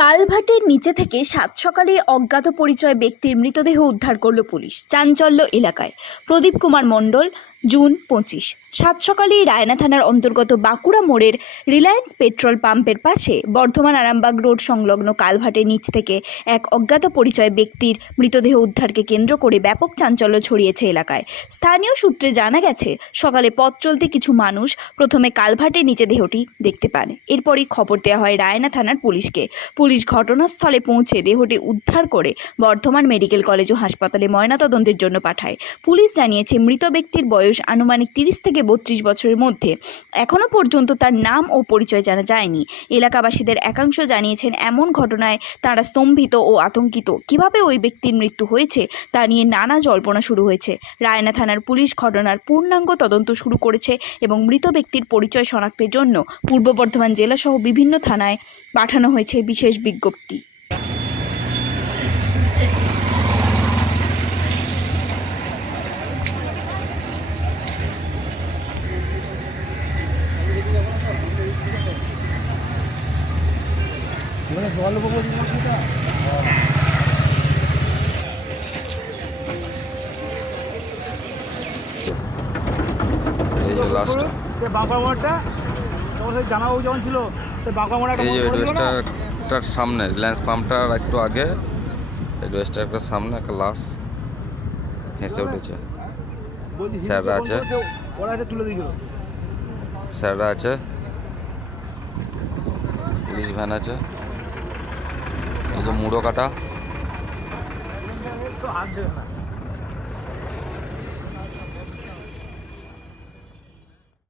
কালভার্টের নিচে থেকে সাত সকালে অজ্ঞাত পরিচয় ব্যক্তির মৃতদেহ উদ্ধার করল পুলিশ। চাঞ্চল্য এলাকায়। প্রদীপ কুমার মণ্ডল, জুন 25। সাত সকালেই রায়না থানার অন্তর্গত বাঁকুড়া মোড়ের রিলায়েন্স পেট্রোল পাম্পের পাশে বর্ধমান আরামবাগ রোড সংলগ্ন কালভার্টের নিচ থেকে এক অজ্ঞাত পরিচয় ব্যক্তির মৃতদেহ উদ্ধারকে কেন্দ্র করে ব্যাপক চাঞ্চল্য ছড়িয়েছে এলাকায়। স্থানীয় সূত্রে জানা গেছে, সকালে পথ চলতে কিছু মানুষ প্রথমে কালভার্টের নিচে দেহটি দেখতে পান। এরপরই খবর দেওয়া হয় রায়না থানার পুলিশকে। পুলিশ ঘটনাস্থলে পৌঁছে দেহটি উদ্ধার করে বর্ধমান মেডিকেল কলেজ ও হাসপাতালে ময়নাতদন্তের জন্য পাঠায়। পুলিশ জানিয়েছে, মৃত ব্যক্তির বয়স আনুমানিক 30 থেকে 32 বছরের মধ্যে। এখনো পর্যন্ত তার নাম ও পরিচয় জানা যায়নি। এলাকাবাসীদের একাংশ জানিয়েছেন, এমন ঘটনায় তারা স্তম্ভিত ও আতঙ্কিত। কিভাবে ওই ব্যক্তির মৃত্যু হয়েছে তা নিয়ে নানা জল্পনা শুরু হয়েছে। রায়না থানার পুলিশ ঘটনার পূর্ণাঙ্গ তদন্ত শুরু করেছে এবং মৃত ব্যক্তির পরিচয় শনাক্তের জন্য পূর্ব বর্ধমান জেলাসহ বিভিন্ন থানায় পাঠানো হয়েছে বিশেষ বিজ্ঞপ্তি। এই যে লাস্ট সে বাঁকুড়া মোড়টা তখন সেই জামাবু যখন ছিল সে বাঁকুড়া মোড় এই যে রেস্টারটার সামনে রিলায়েন্স পাম্পটার একটু আগে এই রেস্টারটার সামনে একটা লাশ হেসে উঠেছে। স্যাররা আছে, ওরা এসে তুলে দিয়েছিল। স্যাররা আছে, পুলিশ ভ্যান আছে, এই যে মুড়ো কাটা। তো হাত দেবে না।